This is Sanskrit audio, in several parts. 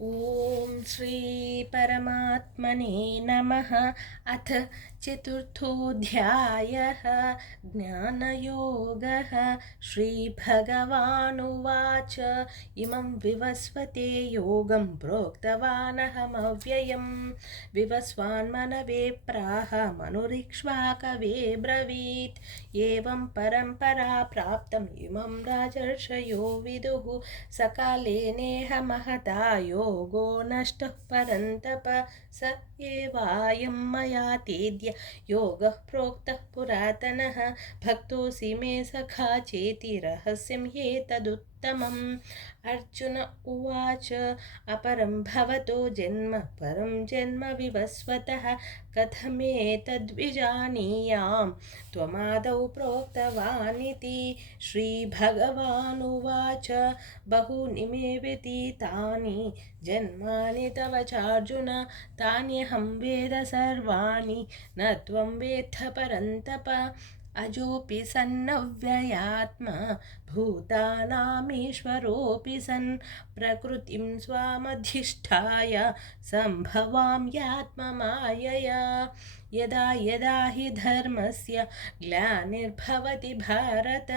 ॐ श्री परमात्मने नमः। अथ चतुर्थोऽध्यायः ज्ञानयोगः। श्रीभगवानुवाच इमं विवस्वते योगं प्रोक्तवानहमव्ययम् विवस्वान्मनवे प्राह मनुरिक्ष्वाकवे ब्रवीत्। एवं परम्परा प्राप्तम् इमं राजर्षयो विदुः। सकाले नेह महता योगो नष्टः परन्तप स एवायं मया तेद्य योगः प्रोक्तः पुरातनः। भक्तोऽसि मे सखा चेति रहस्यं ह्येतदुत्तमम्। अर्जुन उवाच अपरं भवतो जन्म परं जन्म विवस्वतः कथमेतद्विजानीयाम् त्वमादौ प्रोक्तवानिति। श्रीभगवानुवाच बहूनि मे व्यतीतानि जन्मानि तव चार्जुन तान्यहं वेद सर्वाणि न त्वं वेत्थ परन्तप। अजोऽपि सन्नव्ययात्मा भूतानामीश्वरोऽपि सन् प्रकृतिं स्वामधिष्ठाय सम्भवाम्यात्ममायया। यदा यदा हि धर्मस्य ग्लानिर्भवति भारत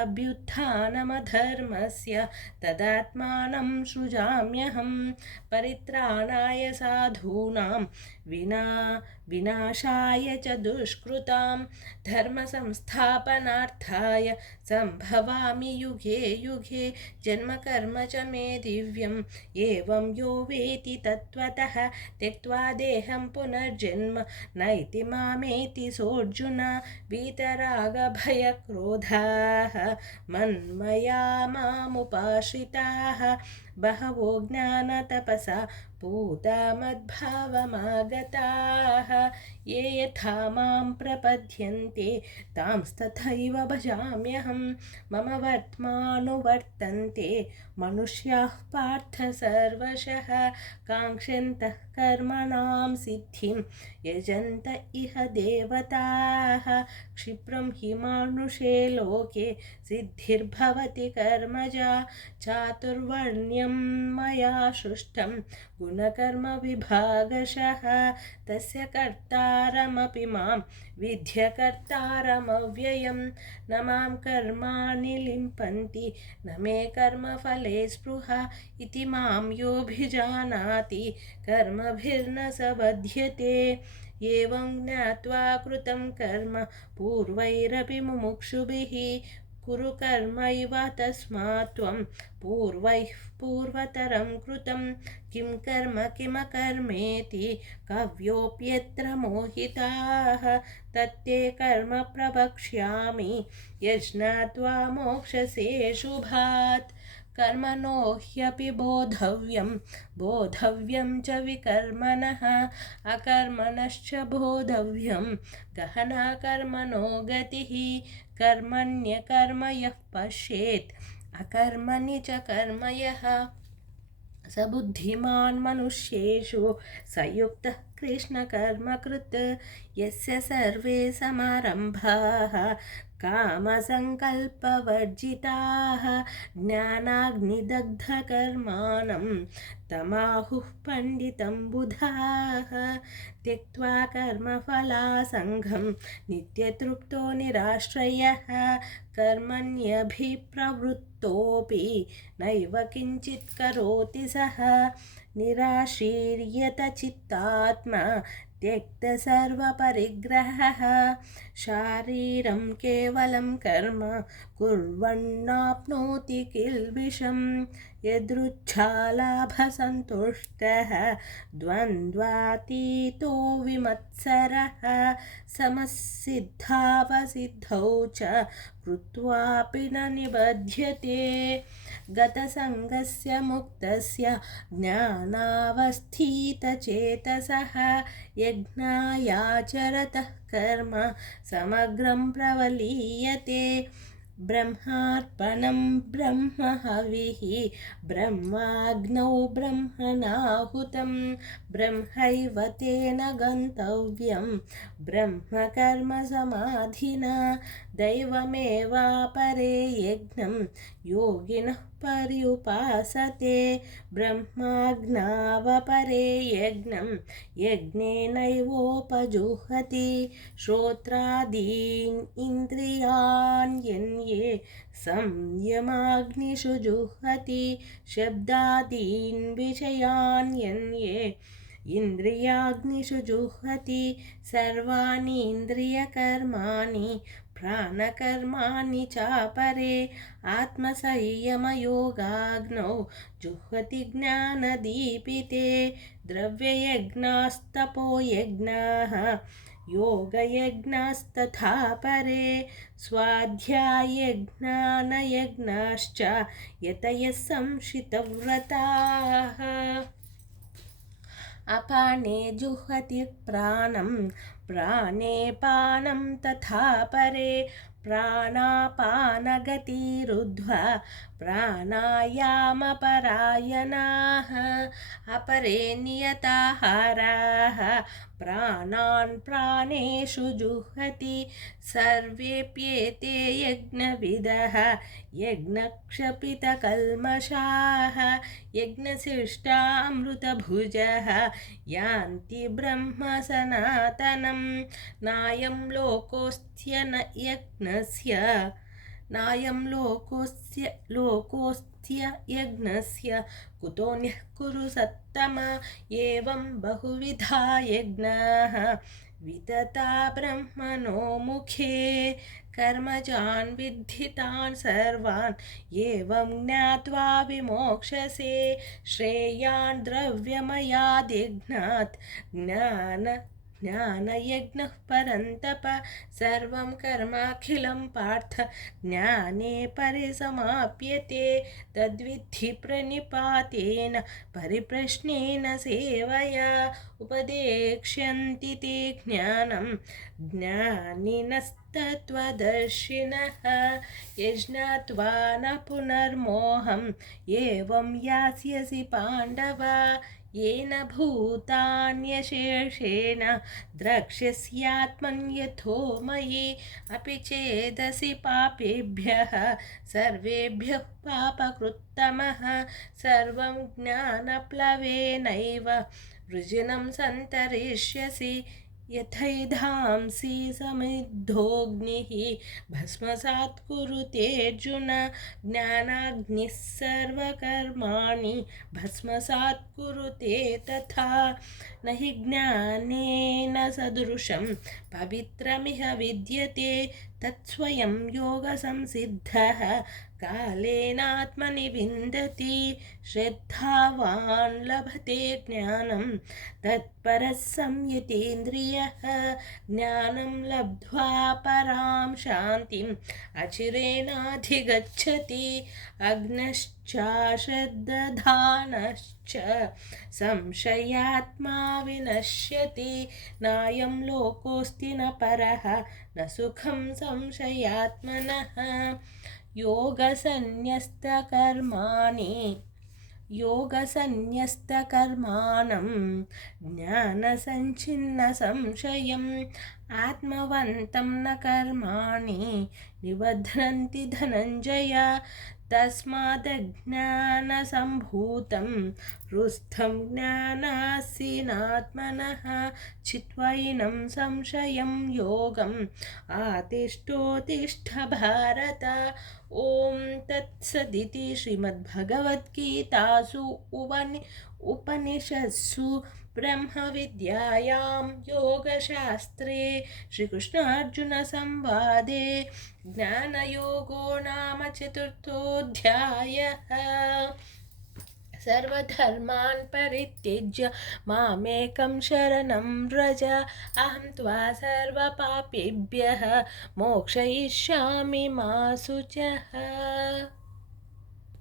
अभ्युत्थानमधर्मस्य तदात्मानं सृजाम्यहं। परित्राणाय साधूनां विनाशाय च दुष्कृतां धर्मसंस्थापनार्थाय सम्भवामि युगे युगे। जन्मकर्म च मे दिव्यम् एवं यो वेति तत्त्वतः त्यक्त्वा देहं पुनर्जन्म नैति मामेति सोऽर्जुन। वीतरागभयक्रोधाः मन्मया मामुपाश्रिताः बहवो ज्ञानतपसा पूता मद्भावमागताः। ये यथा मां प्रपद्यन्ते तांस्तथैव भजाम्यहं। मम वर्त्मानुवर्तन्ते मनुष्याः पार्थ सर्वशः काङ्क्षन्तः कर्मणां सिद्धिं यजन्त इह देवताः। क्षिप्रं हि मानुषे लोके सिद्धिर्भवति कर्मजा चातुर्वर्ण्यं मया सृष्टं गुणकर्मविभागशः। तस्य कर्तारमपि मां विद्य कर्तारमव्ययं। न मां कर्माणि लिम्पन्ति न मे कर्मफले स्पृहा इति मां योऽभिजानाति कर्मभिर्न स बध्यते। एवं ज्ञात्वा कृतं कर्म पूर्वैरपि मुमुक्षुभिः कुरु कर्मैव तस्मात् त्वं पूर्वैः पूर्वतरं कृतं किं कर्म किमकर्मेति कव्योऽप्यत्र मोहिताः। तत्ते कर्म प्रवक्ष्यामि यज्ञात्वा मोक्षसे शुभात्। कर्मणो ह्यपि बोधव्यं च विकर्मणः अकर्मणश्च बोधव्यं गहना कर्मणो गतिः। कर्मण्यकर्म यः पश्येत् अकर्मणि च कर्म यः स बुद्धिमान् मनुष्येषु स युक्तः कृष्णकर्मकृत्। यस्य सर्वे समारम्भाः कामसङ्कल्पवर्जिताः ज्ञानाग्निदग्धकर्माणं तमाहुः पण्डितं बुधाः। त्यक्त्वा कर्मफलासङ्गं नित्यतृप्तो निराश्रयः कर्मण्यभिप्रवृत्तोऽपि नैव किञ्चित् करोति सः। निराशीर्यतचित्तात्मा त्यक्तसर्वपरिग्रहः शारीरं केवलं कर्म कुर्वन्नाप्नोति किल्बिषं। यदृच्छालाभसन्तुष्टः द्वन्द्वातीतो विमत्सरः समसिद्धावसिद्धौ च कृत्वापि न निबध्यते। गतसङ्गस्य मुक्तस्य ज्ञानावस्थितचेतसः यज्ञायाचरतः कर्म समग्रं प्रवलीयते। ब्रह्मार्पणं ब्रह्महविः ब्रह्माग्नौ ब्रह्मणाहुतं ब्रह्मैव तेन गन्तव्यं ब्रह्मकर्मसमाधिना। दैवमेवापरे यज्ञं योगिनः पर्युपासते ब्रह्माज्ञावपरे यज्ञं यज्ञेनैवोपजुह्वति श्रोत्रादीन् इन्द्रियान् यन्ये संयमाग्निषु जुह्वति शब्दादीन् विषयान् यन्ये इन्द्रियाग्निषु जुह्वति सर्वाणि इन्द्रियकर्माणि प्राणकर्माणि चापरे आत्मसंयमयोगाग्नौ जुह्वति ज्ञानदीपिते द्रव्ययज्ञास्तपोयज्ञाः योगयज्ञास्तथा परे स्वाध्यायज्ञानयज्ञाश्च यतयः संशितव्रताः अपाने जुह्वति प्राणं प्राणे पानं तथा परे प्राणापानगतिरुद्ध्वा प्राणायामपरायणाः अपरे नियताहाराः प्राणान् प्राणेषु जुह्वति सर्वेऽप्येते यज्ञविदः यज्ञक्षपितकल्मषाः यज्ञशिष्टामृतभुजः यान्ति ब्रह्म सनातनं नायं लोकोऽस्त्य न यज्ञस्य नायं लोकोऽस्त्य यज्ञस्य कुतोऽन्यः कुरु सत्तम एवं बहुविधा यज्ञाः वितता ब्रह्मणो मुखे कर्मजान् विद्धितान् सर्वान् एवं ज्ञात्वा विमोक्षसे श्रेयान् द्रव्यमयाद्यज्ञात् ज्ञानयज्ञः परन्तप सर्वं कर्माखिलं पार्थ ज्ञाने परिसमाप्यते तद्विद्धि प्रणिपातेन परिप्रश्नेन सेवया उपदेक्ष्यन्ति ते ज्ञानं ज्ञानिनस्तत्त्वदर्शिनः यज्ञात्वा न पुनर्मोहम् एवं यास्यसि पाण्डव येन भूतान्यशेषेण द्रक्ष्यस्यात्मन्यथो मयि अपि चेदसि पापेभ्यः सर्वेभ्यः पापकृत्तमः सर्वं ज्ञानप्लवेनैव वृजिनं सन्तरिष्यसि यथैधांसि समिद्धोऽग्निः भस्मसात् कुरुतेऽर्जुन ज्ञानाग्निः सर्वकर्माणि भस्मसात् कुरुते तथा न हि ज्ञानेन सदृशं पवित्रमिह विद्यते तत्स्वयं योगसंसिद्धः कालेनात्मनि विन्दति श्रद्धावान् लभते ज्ञानं तत्परः संयतेन्द्रियः ज्ञानं लब्ध्वा परां शान्तिम् अचिरेणाधिगच्छति अग्नश्चाश्रद्दधानश्च संशयात्मा विनश्यति नायं लोकोऽस्ति न परः न सुखं संशयात्मनः योगसन्न्यस्तकर्माणं ज्ञानसञ्छिन्नसंशयम् आत्मवन्तं न कर्माणि निबध्नन्ति धनञ्जय तस्मादज्ञानसम्भूतं हृस्थं ज्ञानासीनात्मनः चित्वैनं संशयं योगम् आतिष्ठोत्तिष्ठ भारत ॐ तत्सदिति श्रीमद्भगवद्गीतासु उपनिषत्सु ब्रह्मविद्यायां योगशास्त्रे श्रीकृष्णार्जुनसंवादे ज्ञानयोगो नाम चतुर्थोऽध्यायः सर्वधर्मान् परित्यज्य मामेकं शरणं व्रज अहं त्वा सर्वपापेभ्यः मोक्षयिष्यामि मा शुचः।